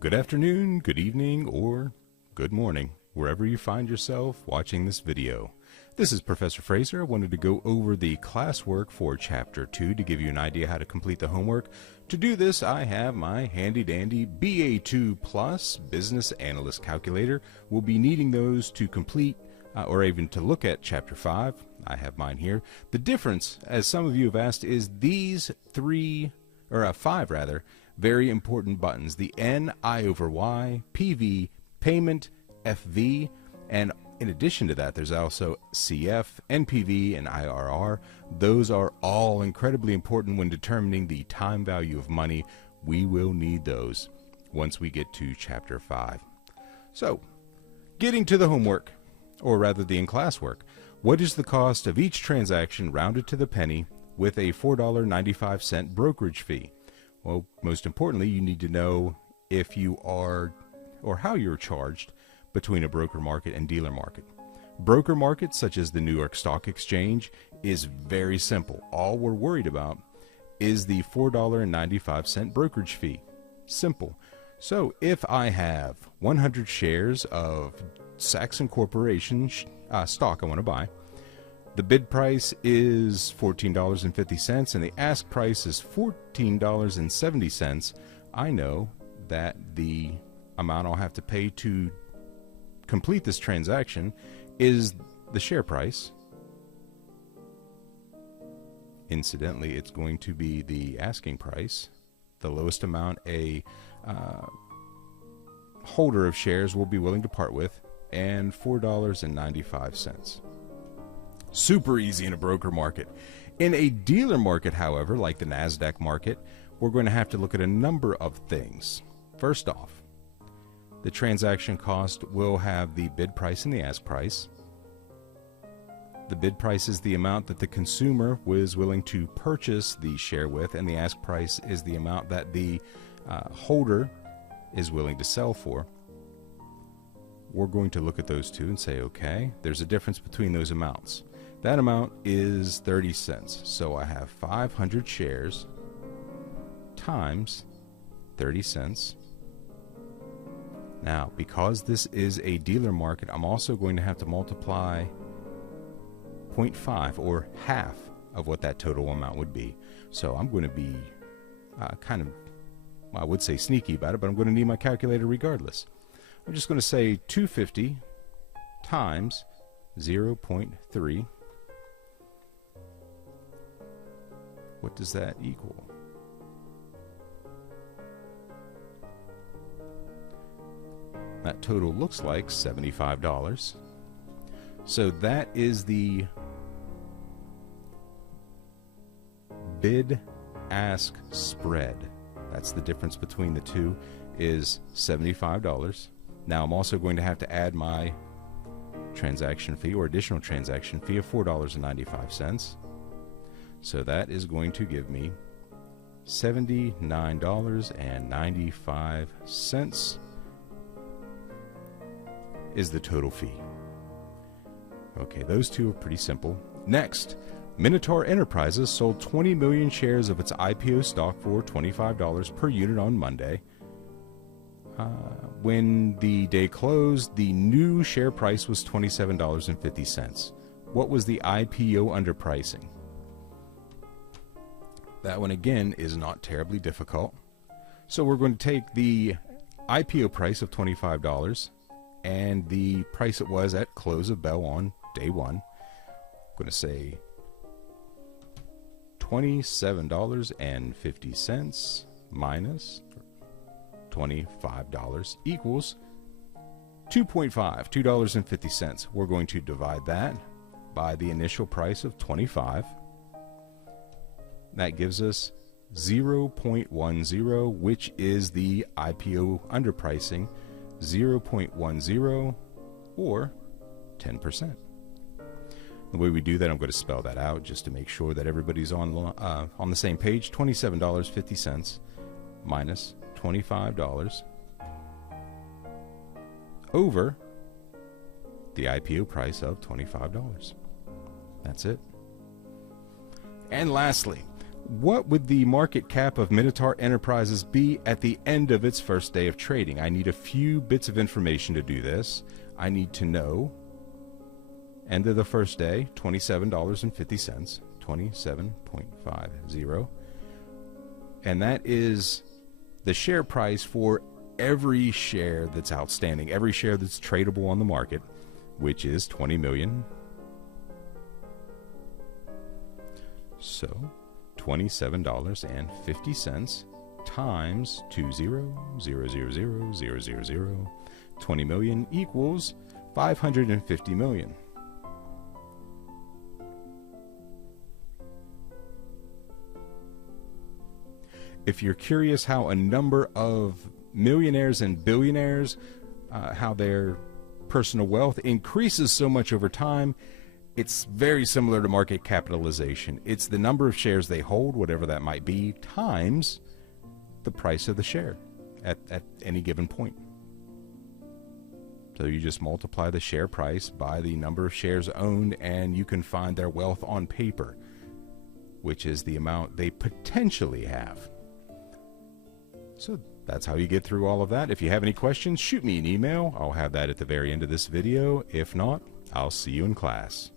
Good afternoon, good evening, or good morning, wherever you find yourself watching this video. This is Professor Fraser. I wanted to go over the classwork for Chapter 2 to give you an idea how to complete the homework. To do this, I have my handy-dandy BA2 Plus Business Analyst Calculator. We'll be needing those to complete or even to look at Chapter 5. I have mine here. The difference, as some of you have asked, is these five very important buttons: the N, I over Y, PV, payment, FV, and in addition to that, there's also CF, NPV, and IRR. Those are all incredibly important when determining the time value of money. We will need those once we get to Chapter 5. So, getting to the homework, or rather the in-class work. What is the cost of each transaction rounded to the penny with a $4.95 brokerage fee? Well, most importantly, you need to know if you are or how you're charged between a broker market and dealer market. Broker market, such as the New York Stock Exchange, is very simple. All we're worried about is the $4.95 brokerage fee. Simple. So if I have 100 shares of Saxon Corporation stock I want to buy, the bid price is $14.50 and the ask price is $14.70. I know that the amount I'll have to pay to complete this transaction is the share price. Incidentally, it's going to be the asking price, the lowest amount a holder of shares will be willing to part with, and $4.95. Super easy in a broker market. In a dealer market, however, like the NASDAQ market, we're going to have to look at a number of things. First off, the transaction cost will have the bid price and the ask price. The bid price is the amount that the consumer was willing to purchase the share with, and the ask price is the amount that the holder is willing to sell for. We're going to look at those two and say, okay, there's a difference between those amounts. That amount is 30 cents. So I have 500 shares times 30 cents. Now, because this is a dealer market, I'm also going to have to multiply 0.5 or half of what that total amount would be. So I'm going to be I would say sneaky about it, but I'm going to need my calculator regardless. I'm just going to say 250 times 0.3. What does that equal? That total looks like $75. So that is the bid-ask spread. That's the difference between the two, is $75. Now I'm also going to have to add my transaction fee or additional transaction fee of $4.95. So that is going to give me $79.95 is the total fee. Okay, those two are pretty simple. Next, Minotaur Enterprises sold 20 million shares of its IPO stock for $25 per unit on Monday. When the day closed, the new share price was $27.50. What was the IPO underpricing? That one again is not terribly difficult. So we're going to take the IPO price of $25 and the price it was at close of bell on day one. I'm going to say $27.50 minus $25 equals $2.50. We're going to divide that by the initial price of $25. That gives us 0.10, which is the IPO underpricing, 0.10 or 10%. The way we do that, I'm going to spell that out just to make sure that everybody's on the same page. $27.50 minus $25 over the IPO price of $25. That's it. And lastly, What would the market cap of Minotaur Enterprises be at the end of its first day of trading? I need a few bits of information to do this. I need to know end of the first day, $27.50, 27.50. And that is the share price for every share that's outstanding, every share that's tradable on the market, which is 20 million. So $27.50 times 20,000,000, 20 million equals 550 million. If you're curious how a number of millionaires and billionaires, how their personal wealth increases so much over time, it's very similar to market capitalization. It's the number of shares they hold, whatever that might be, times the price of the share at any given point. So you just multiply the share price by the number of shares owned, and you can find their wealth on paper, which is the amount they potentially have. So that's how you get through all of that. If you have any questions, shoot me an email. I'll have that at the very end of this video. If not, I'll see you in class.